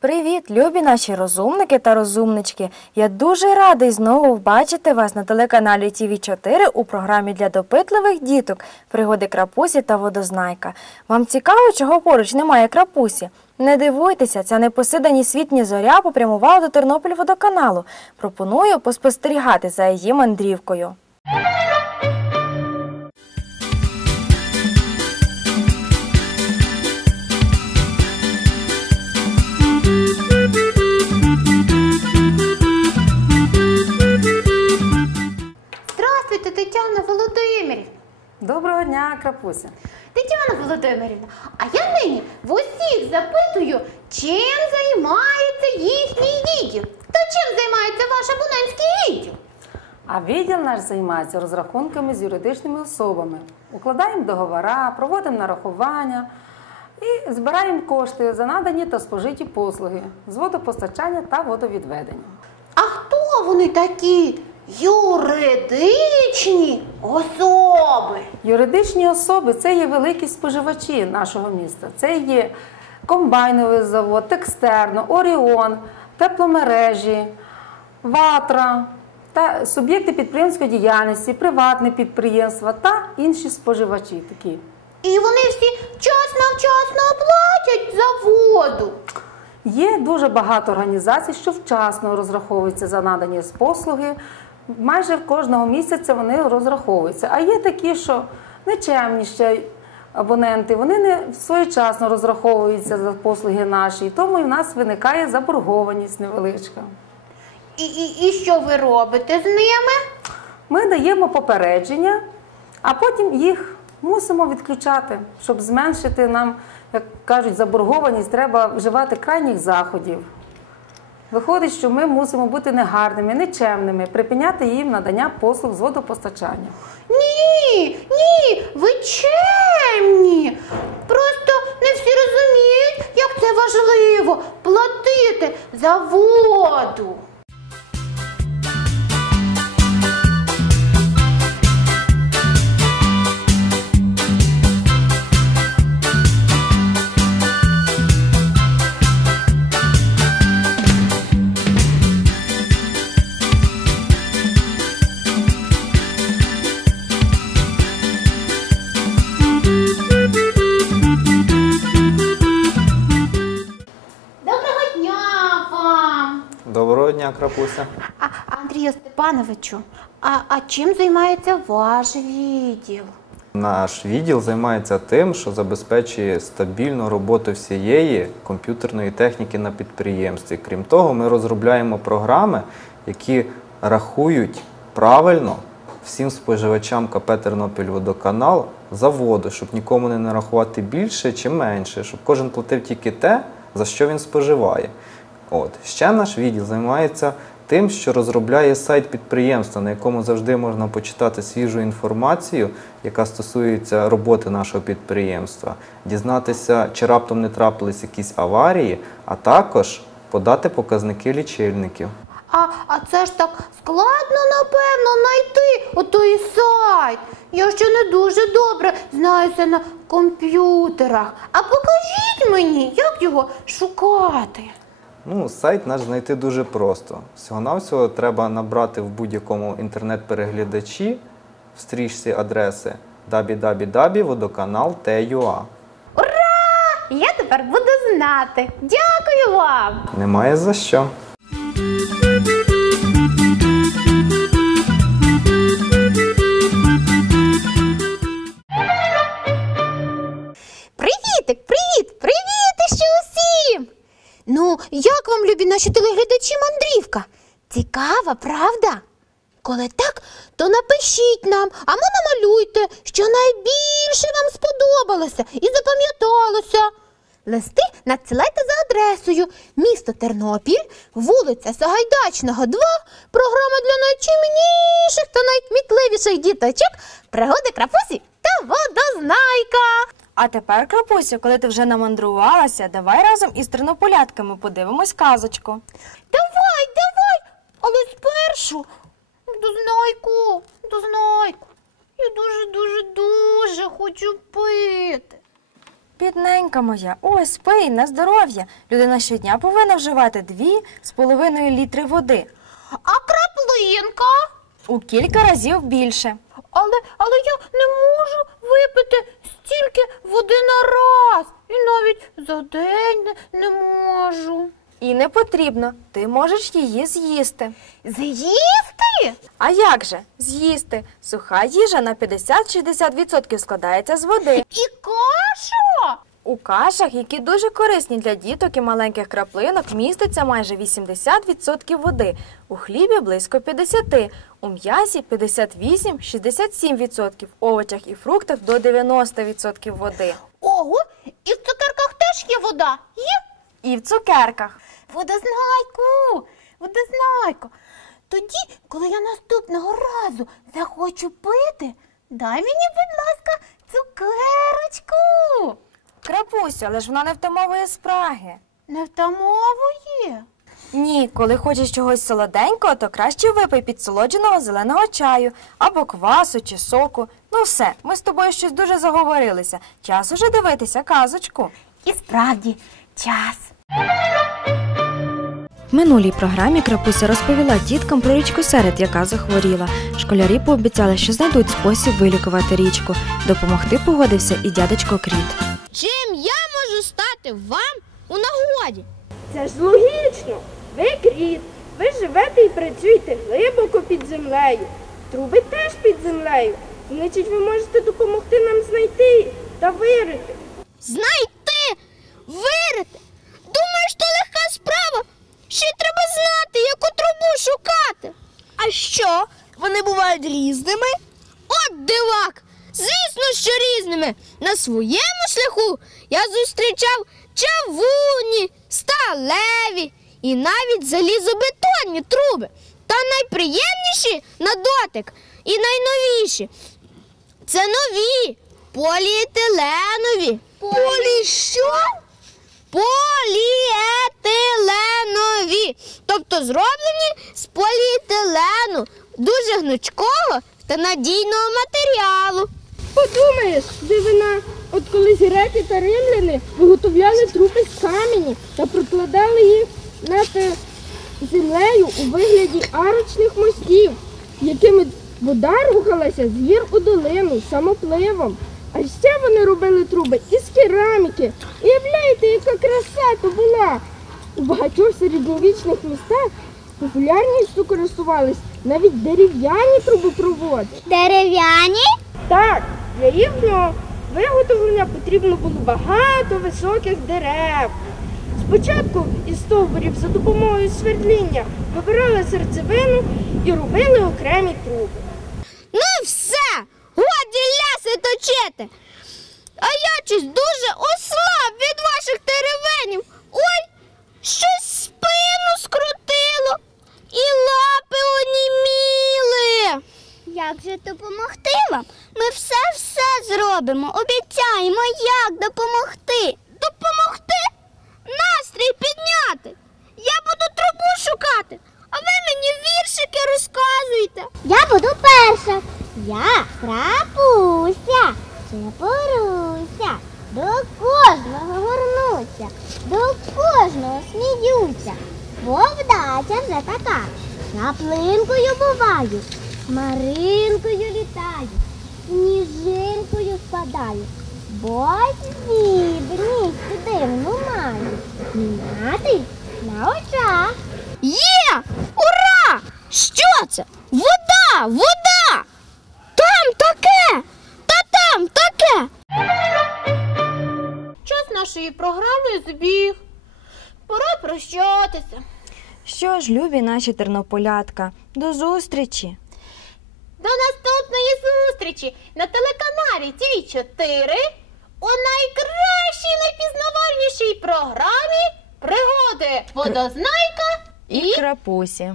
Привіт, любі наші розумники та розумнички. Я дуже радий знову бачити вас на телеканалі тв 4 у програмі для допитливих діток Пригоди крапусі та водознайка. Вам цікаво, чого поруч немає крапусі? Не дивуйтеся, ця непосидані світні зоря попрямувала до Тернопіль водоканалу. Пропоную поспостерігати за її мандрівкою. Доброго дня, крапуся. Тетяна Володимирівна, а я нині в усіх запитую, чим займається їхній відділ? Та чим займається ваш абонентський відділ? А відділ наш займається розрахунками з юридичними особами. Укладаємо договори, проводимо нарахування і збираємо кошти за надані та спожиті послуги з водопостачання та водовідведення. А хто вони такі? Юридичні особи. Юридичні особи це є великі споживачі нашого міста. Це є комбайновий завод, Текстерно, Оріон, тепломережі, Ватра та суб'єкти підприємської діяльності, приватні підприємства та інші споживачі такі. І вони всі вчасно-вчасно платять за воду. Є дуже багато організацій, що вчасно розраховуються за надані послуги. Майже в кожного місяця вони розраховуються. А є такі, що нечемні ще абоненти, вони не своєчасно розраховуються за послуги наші, і тому і в нас виникає заборгованість невеличка. І, і, і що ви робите з ними? Ми даємо попередження, а потім їх мусимо відключати, щоб зменшити нам, як кажуть, заборгованість, треба вживати крайніх заходів. Виходить, що ми мусимо бути негарними, нечемними, припиняти їм надання послуг з водопостачання. Ні, ні, ви чемні. Просто не всі розуміють, як це важливо платити за воду. Крапуся. А, Андрію Степановичу, а, а чим займається ваш відділ? Наш відділ займається тим, що забезпечує стабільну роботу всієї комп'ютерної техніки на підприємстві. Крім того, ми розробляємо програми, які рахують правильно всім споживачам КП Тернопільводоканал за воду, щоб нікому не нарахувати більше чи менше, щоб кожен платив тільки те, за що він споживає. От ще наш відділ займається тим, що розробляє сайт підприємства, на якому завжди можна почитати свіжу інформацію, яка стосується роботи нашого підприємства, дізнатися, чи раптом не трапились якісь аварії, а також подати показники лічильників. А, а це ж так складно, напевно, знайти отой сайт. Я ще не дуже добре знаюся на комп'ютерах. А покажіть мені, як його шукати. Ну, сайт наш знайти дуже просто. Всього-навсього треба набрати в будь-якому інтернет-переглядачі в стрічці адреси www.vodokanal.ua. Я тепер буду знати. Дякую вам. Немає за що. Наші телеглядачі, мандрівка? Цікава, правда? Коли так, то напишіть нам, а ми намалюйте, що найбільше вам сподобалося і запам'яталося. Листи надсилайте за адресою місто Тернопіль, вулиця Сагайдачного, 2, програма для найчимніших та найкмітливіших діточок, пригоди крапусі та водознайка. А тепер, крапусю, коли ти вже намандрувалася, давай разом із тернополятками подивимось казочку. Давай, давай, але спершу дознайку, дознайку. Я дуже, дуже, дуже хочу пити. Бідненька моя, ось пий на здоров'я. Людина щодня повинна вживати дві з половиною літри води А краплинка? у кілька разів більше. Але, але я не можу випити стільки води на раз. І навіть за день не, не можу. І не потрібно, ти можеш її з'їсти. З'їсти? А як же? З'їсти. Суха їжа на 50-60% складається з води. І кашу? У кашах, які дуже корисні для діток і маленьких краплинок, міститься майже 80% води, у хлібі близько 50%, у м'ясі 58-67%, овочах і фруктах до 90% води. Ого, і в цукерках теж є вода. Є? І в цукерках. Водознайку, водознайку. Тоді, коли я наступного разу захочу пити, дай мені, будь ласка, цукерочку. Крапусю, але ж вона не втамовує спраги. Не втамовує. Ні, коли хочеш чогось солоденького, то краще випий підсолодженого зеленого чаю або квасу чи соку. Ну все, ми з тобою щось дуже заговорилися. Час уже дивитися казочку. І справді час. В минулій програмі Крапуся розповіла діткам про річку Серед, яка захворіла. Школярі пообіцяли, що знайдуть спосіб вилікувати річку. Допомогти погодився і дядечко Кріт. Чим я можу стати вам у нагоді? Це ж логічно. Ви кріт, ви живете і працюєте глибоко під землею. Труби теж під землею. Значить, ви можете допомогти нам знайти та вирити. Знайти, вирити. Думаєш, то легка справа? Ще й треба знати, яку трубу шукати. А що? Вони бувають різними? Що різними. На своєму шляху я зустрічав чавунні, сталеві і навіть залізобетонні труби. Та найприємніші на дотик і найновіші це нові поліетиленові. Полі що? Поліетиленові. Тобто зроблені з поліетилену, дуже гнучкого та надійного матеріалу. Подумаєш, дивина, от колись греки та римляни виготовляли трупи з камені та прокладали їх над е, землею у вигляді арочних мостів, якими вода рухалася з гір у долину самопливом. А ще вони робили труби із кераміки. Уявляєте, яка краса то була! У багатьох середньовічних містах популярністю користувались навіть дерев'яні трубопроводи. Дерев'яні? Так, для їхнього виготовлення потрібно було багато високих дерев. Спочатку із стовбурів за допомогою свердління вибирали серцевину і робили окремі труби. Ну все, годі ляси точити. А я щось дуже Обіцяємо, як допомогти. Допомогти? Настрій підняти. Я буду трубу шукати, а ви мені віршики розказуйте. Я буду перша. Я крапуся, чепоруся, до кожного горнуся, до кожного сміюся. Бо вдача вже така. Краплинкою буваю, хмаринкою літаю, сніжинкою спадаю. Бо здібність дивну маю. Міняти на очах. Є! Ура! Що це? Вода! Вода! Там таке! Та там таке! Час нашої програми збіг. Пора прощатися. Що ж, любі наші тернополятка, до зустрічі! До наступної зустрічі на телеканалі ТВ 4 у найкращій, найпізнавальнішій програмі пригоди Водознайка І крапусі.